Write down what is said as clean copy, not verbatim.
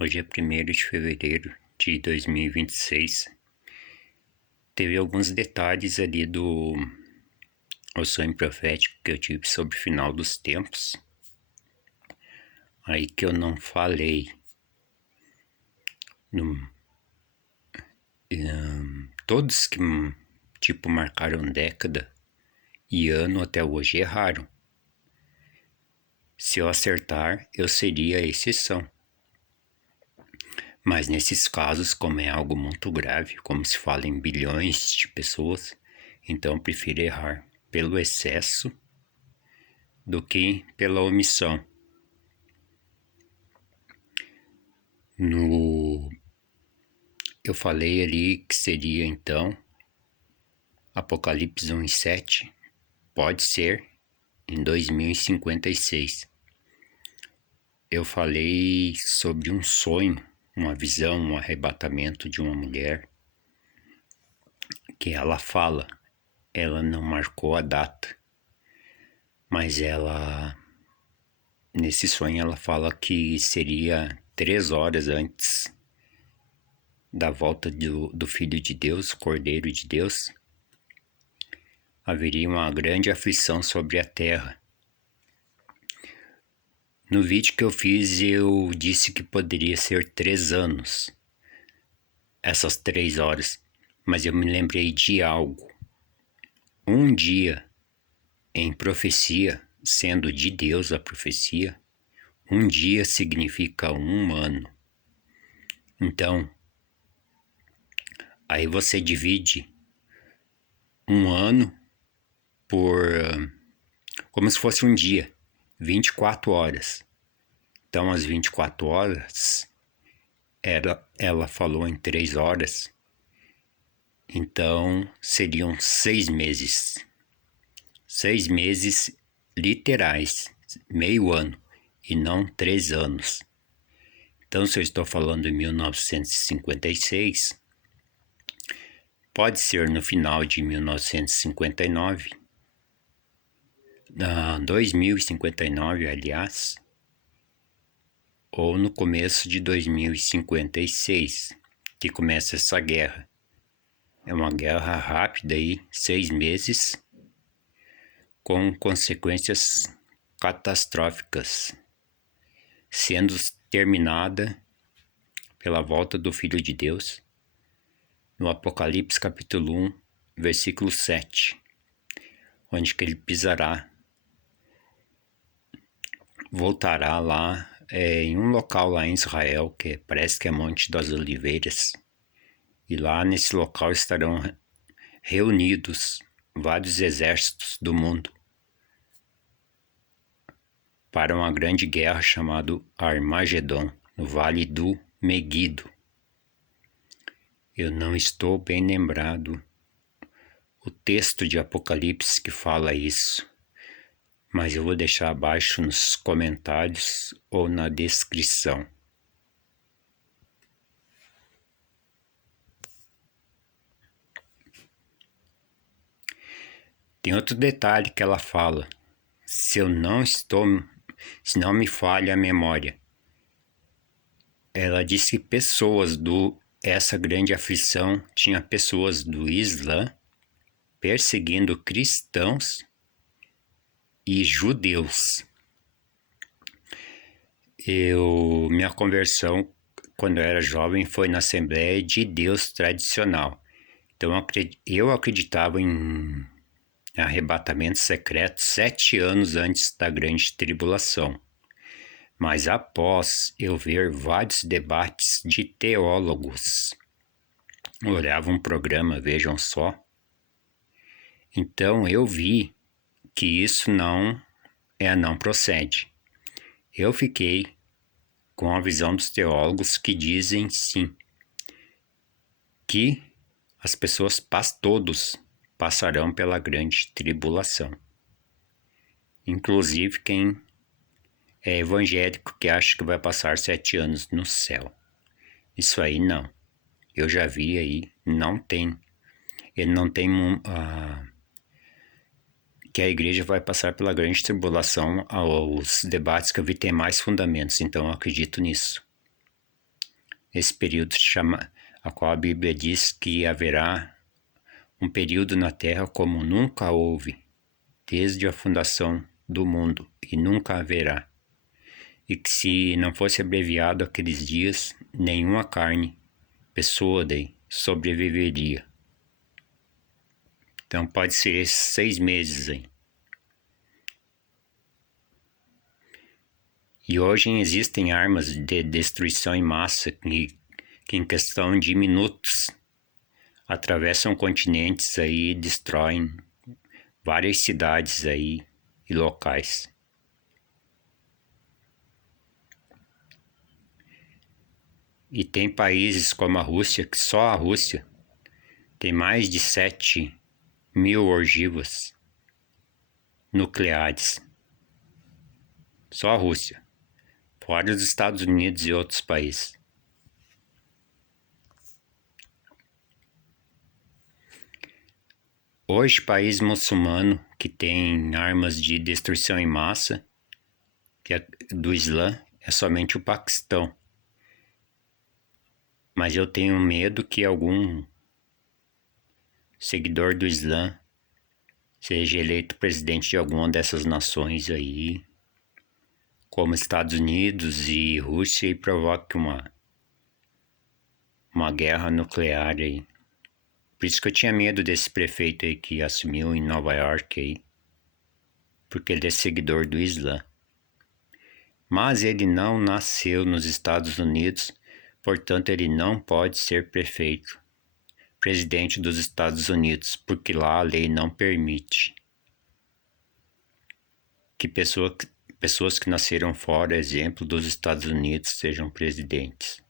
Hoje é 1º de fevereiro de 2026. Teve alguns detalhes ali do sonho profético que eu tive sobre o final dos tempos. Aí que eu não falei. Todos que marcaram década e ano até hoje erraram. Se eu acertar, eu seria a exceção. Mas nesses casos, como é algo muito grave, como se fala em bilhões de pessoas, então eu prefiro errar pelo excesso do que pela omissão. Eu falei ali que seria então Apocalipse 1:7, pode ser em 2056. Eu falei sobre um sonho, uma visão, um arrebatamento de uma mulher, que ela não marcou a data, mas nesse sonho ela fala que seria 3 horas antes da volta do Filho de Deus, Cordeiro de Deus, haveria uma grande aflição sobre a terra. No vídeo que eu fiz, eu disse que poderia ser 3 anos, essas 3 horas, mas eu me lembrei de algo. Um dia em profecia, sendo de Deus a profecia, um dia significa um ano. Então, aí você divide um ano por como se fosse um dia, 24 horas. Então, as 24 horas, ela falou em 3 horas, então seriam 6 meses. 6 meses literais, meio ano, e não 3 anos. Então, se eu estou falando em 1956, pode ser no final de 1959, 2059, aliás, ou no começo de 2056, que começa essa guerra. É uma guerra rápida aí, 6 meses, com consequências catastróficas, sendo terminada pela volta do Filho de Deus, no Apocalipse capítulo 1, versículo 7, onde que ele pisará, voltará lá em um local lá em Israel, que parece que é Monte das Oliveiras, e lá nesse local estarão reunidos vários exércitos do mundo para uma grande guerra chamada Armagedon, no Vale do Meguido. Eu não estou bem lembrado o texto de Apocalipse que fala isso, mas eu vou deixar abaixo nos comentários ou na descrição. Tem outro detalhe que ela fala, se não me falha a memória. Ela disse que essa grande aflição tinha pessoas do Islã perseguindo cristãos e judeus. Minha conversão, quando eu era jovem, foi na Assembleia de Deus tradicional. Então eu acreditava em arrebatamento secreto 7 anos antes da grande tribulação. Mas após eu ver vários debates de teólogos, olhava um programa, vejam só, então eu vi que isso não procede. Eu fiquei com a visão dos teólogos que dizem sim, que as pessoas, todos, passarão pela grande tribulação. Inclusive quem é evangélico que acha que vai passar 7 anos no céu. Isso aí não. Eu já vi aí, ele não tem que a igreja vai passar pela grande tribulação. Os debates que eu vi tem mais fundamentos, então eu acredito nisso. Esse período a qual a Bíblia diz que haverá um período na Terra como nunca houve, desde a fundação do mundo, e nunca haverá. E que se não fosse abreviado aqueles dias, nenhuma carne, pessoa daí, sobreviveria. Então pode ser esses 6 meses aí. E hoje existem armas de destruição em massa que em questão de minutos atravessam continentes aí e destroem várias cidades aí e locais. E tem países como a Rússia, que só a Rússia tem mais de 7.000 ogivas nucleares. Só a Rússia, fora dos Estados Unidos e outros países. Hoje, país muçulmano que tem armas de destruição em massa, que é do Islã, é somente o Paquistão. Mas eu tenho medo que algum seguidor do Islã seja eleito presidente de alguma dessas nações aí, como Estados Unidos e Rússia, e provoque uma guerra nuclear aí. Por isso que eu tinha medo desse prefeito aí que assumiu em Nova York aí, porque ele é seguidor do Islã. Mas ele não nasceu nos Estados Unidos, portanto ele não pode ser presidente dos Estados Unidos, porque lá a lei não permite que pessoas que nasceram fora, exemplo, dos Estados Unidos, sejam presidentes.